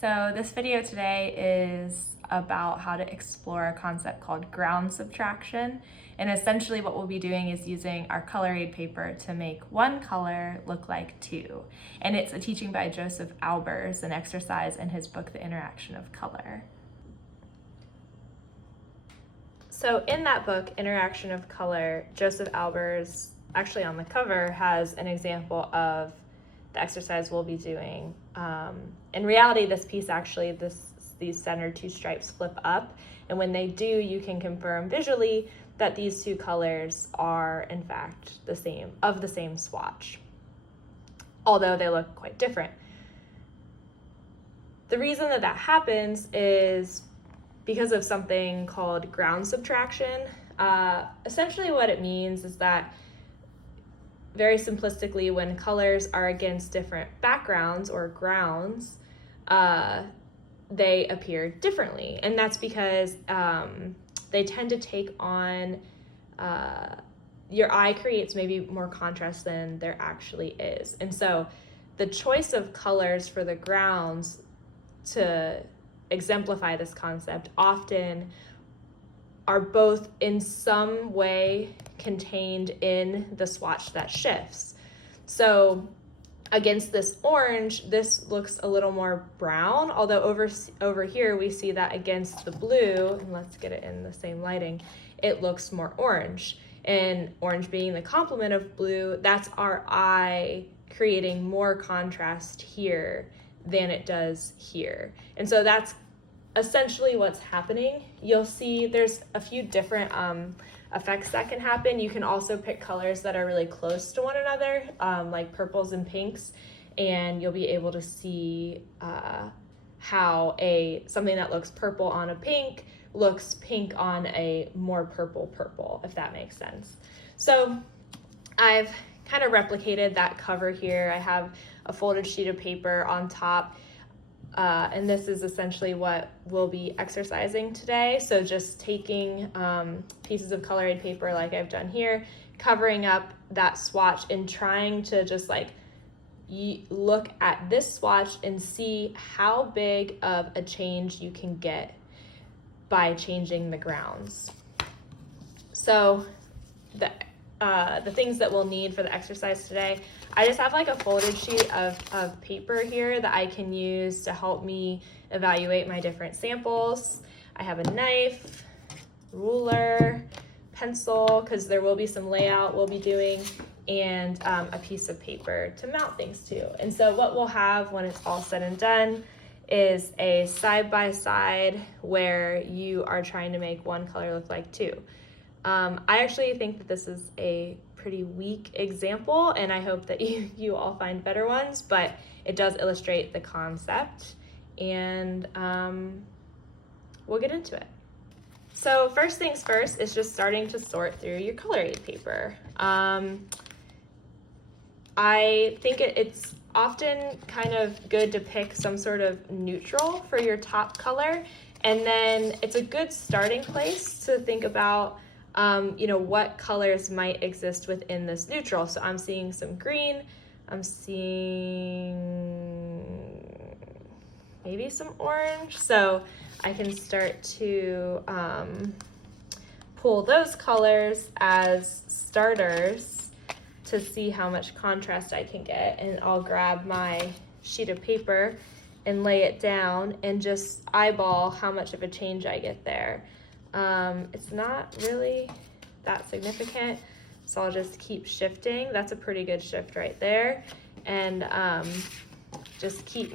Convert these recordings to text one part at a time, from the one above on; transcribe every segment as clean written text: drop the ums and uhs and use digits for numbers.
So this video today is about how to explore a concept called ground subtraction. And essentially what we'll be doing is using our color aid paper to make one color look like two. And it's a teaching by Joseph Albers, an exercise in his book, The Interaction of Color. So in that book, Interaction of Color, Joseph Albers, actually on the cover, has an example of the exercise we'll be doing. In reality, this piece actually, these center two stripes flip up, and when they do, you can confirm visually that these two colors are in fact the same swatch, although they look quite different. The reason that happens is because of something called ground subtraction. Essentially what it means is that, very simplistically, when colors are against different backgrounds or grounds, they appear differently. And that's because they tend to take on, your eye creates maybe more contrast than there actually is. And so the choice of colors for the grounds to exemplify this concept often are both in some way contained in the swatch that shifts. So against this orange, this looks a little more brown, although over here we see that against the blue, and let's get it in the same lighting, it looks more orange. And orange being the complement of blue, that's our eye creating more contrast here than it does here. And so that's essentially what's happening. You'll see there's a few different effects that can happen. You can also pick colors that are really close to one another, like purples and pinks, and you'll be able to see how something that looks purple on a pink looks pink on a more purple, if that makes sense. So I've kind of replicated that cover here. I have a folded sheet of paper on top. And this is essentially what we'll be exercising today. So just taking pieces of color aid paper like I've done here, covering up that swatch and trying to just like look at this swatch and see how big of a change you can get by changing the grounds. So the things that we'll need for the exercise today, I just have like a folded sheet of paper here that I can use to help me evaluate my different samples. I have a knife, ruler, pencil, because there will be some layout we'll be doing, and a piece of paper to mount things to. And so what we'll have when it's all said and done is a side-by-side where you are trying to make one color look like two. I actually think that this is a pretty weak example, and I hope that you all find better ones, but it does illustrate the concept, and we'll get into it. So first things first is just starting to sort through your color aid paper. I think it's often kind of good to pick some sort of neutral for your top color, and then it's a good starting place to think about what colors might exist within this neutral. So I'm seeing some green, I'm seeing maybe some orange. So I can start to pull those colors as starters to see how much contrast I can get. And I'll grab my sheet of paper and lay it down and just eyeball how much of a change I get there. It's not really that significant, so I'll just keep shifting. That's a pretty good shift right there. And just keep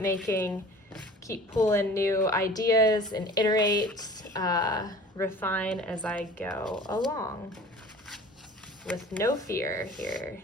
pulling new ideas and iterate, refine as I go along with no fear here.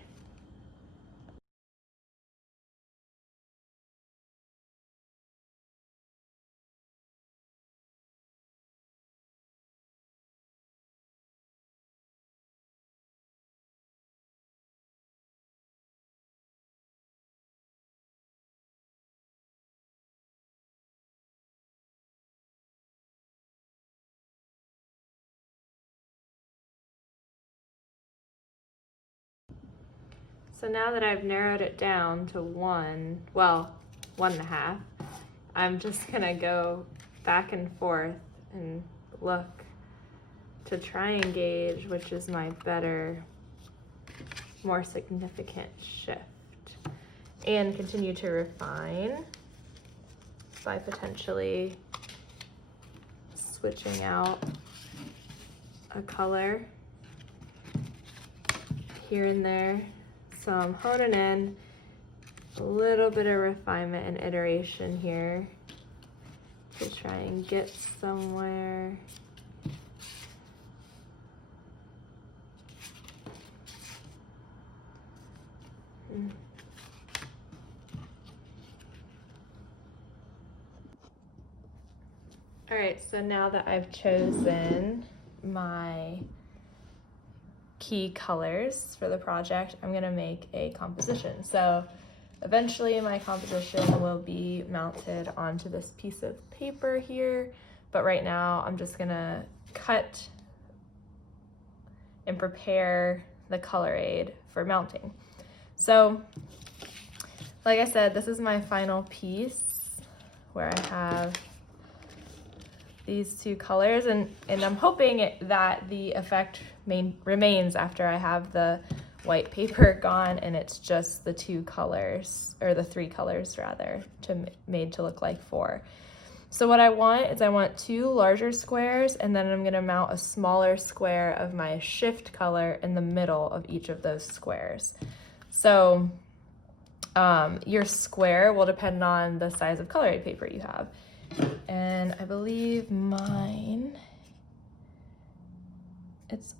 So now that I've narrowed it down to 1.5, I'm just gonna go back and forth and look to try and gauge which is my better, more significant shift, and continue to refine by potentially switching out a color here and there. So I'm honing in a little bit of refinement and iteration here to try and get somewhere. All right, so now that I've chosen my key colors for the project, I'm gonna make a composition. So eventually my composition will be mounted onto this piece of paper here, but right now I'm just gonna cut and prepare the color aid for mounting. So like I said, this is my final piece where I have these two colors, and I'm hoping that the effect remains after I have the white paper gone and it's just the two colors, or the three colors rather, made to look like four. So what I want is I want two larger squares, and then I'm gonna mount a smaller square of my shift color in the middle of each of those squares. So your square will depend on the size of color aid paper you have. And I believe mine, it's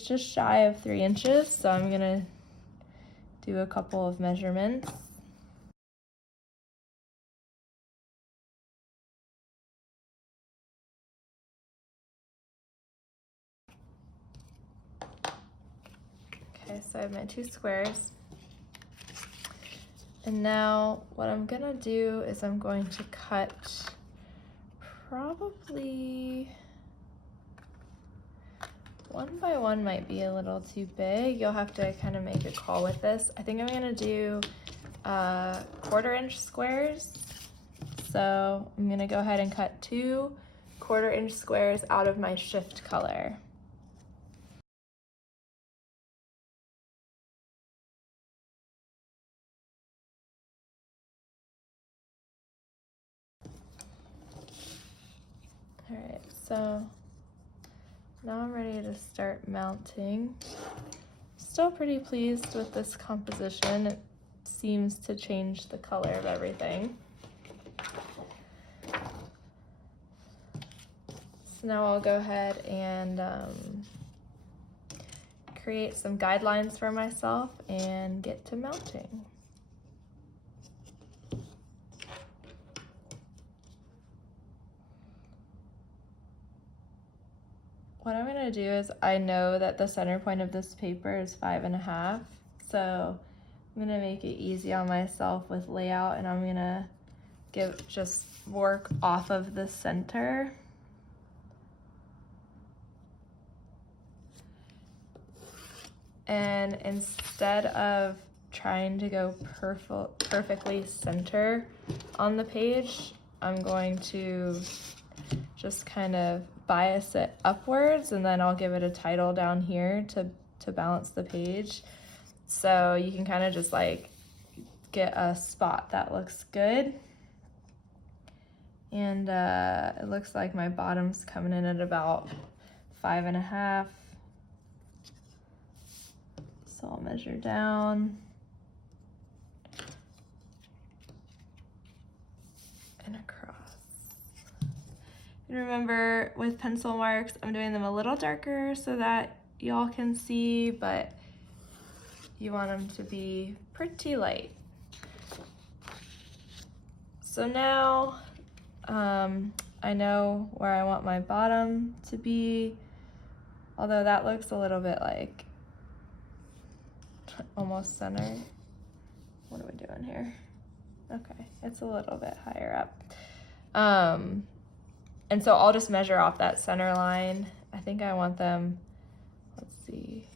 just shy of 3 inches. So I'm gonna do a couple of measurements. Okay, so I have my two squares. And now what I'm gonna do is I'm going to cut probably 1 by 1 might be a little too big. You'll have to kind of make a call with this. I think I'm gonna do 1/4 inch squares. So I'm gonna go ahead and cut 2 1/4 inch squares out of my shift color. All right, so now I'm ready to start mounting. Still pretty pleased with this composition. It seems to change the color of everything. So now I'll go ahead and create some guidelines for myself and get to mounting. What I'm gonna do is, I know that the center point of this paper is 5.5, so I'm gonna make it easy on myself with layout, and I'm gonna just work off of the center. And instead of trying to go perfectly center on the page, I'm going to just kind of bias it upwards, and then I'll give it a title down here to balance the page. So you can kind of just like get a spot that looks good. And it looks like my bottom's coming in at about 5.5. So I'll measure down and across. And remember, with pencil marks, I'm doing them a little darker so that y'all can see, but you want them to be pretty light. So now I know where I want my bottom to be, although that looks a little bit like almost center. What are we doing here? Okay, it's a little bit higher up. And so I'll just measure off that center line. I think I want them, let's see,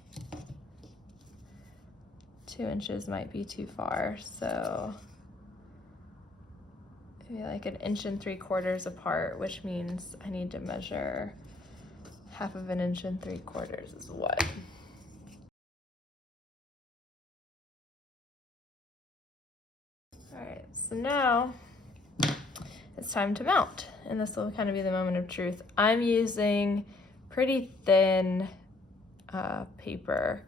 2 inches might be too far. So maybe like 1 3/4 apart, which means I need to measure 1/2 inch and 3/4 is what? All right, so now it's time to mount, and this will kind of be the moment of truth. I'm using pretty thin paper,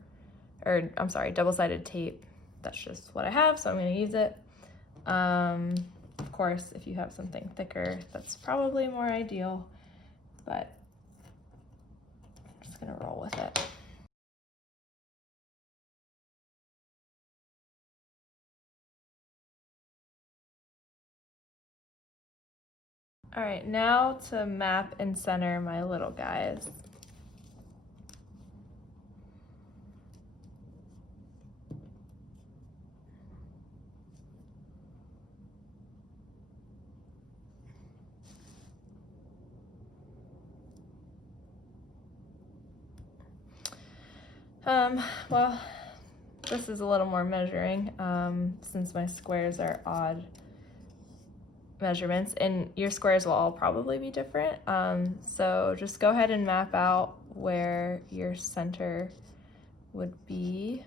or I'm sorry, double-sided tape. That's just what I have, so I'm going to use it. Of course, if you have something thicker, that's probably more ideal, but I'm just going to roll with it. All right, now to map and center my little guys. Well, this is a little more measuring, since my squares are odd measurements, and your squares will all probably be different. So just go ahead and map out where your center would be.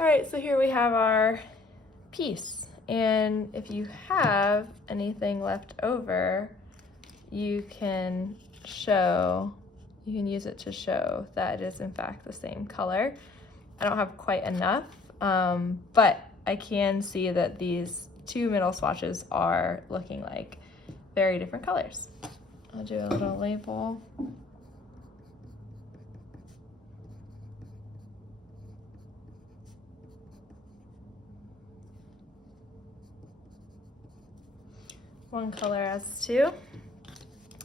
All right, so here we have our piece, and if you have anything left over, you can use it to show that it is in fact the same color. I don't have quite enough, but I can see that these two middle swatches are looking like very different colors. I'll do a little label. One color as two,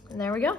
and there we go.